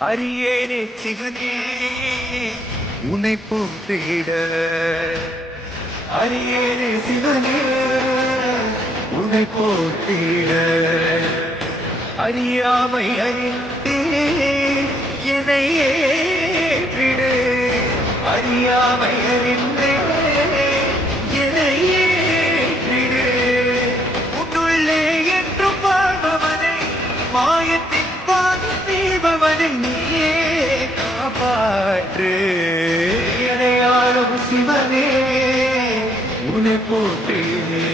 அரியேனே சிவனே உன்னை போற்றிட அரியேனே சிவனே உன்னை போற்றிட அறியாமை அறிந்தே என்னை ஏற்றிடு அறியாமை அறிந்தே என்னை ஏற்றிடு உன்னுள்ளே என்றும் வாழ்பவனை மாயத்தின் பாதம் தீபவனை நீயே காப்பாற்று எனையாளும் சிவனே உன்னை போற்றினே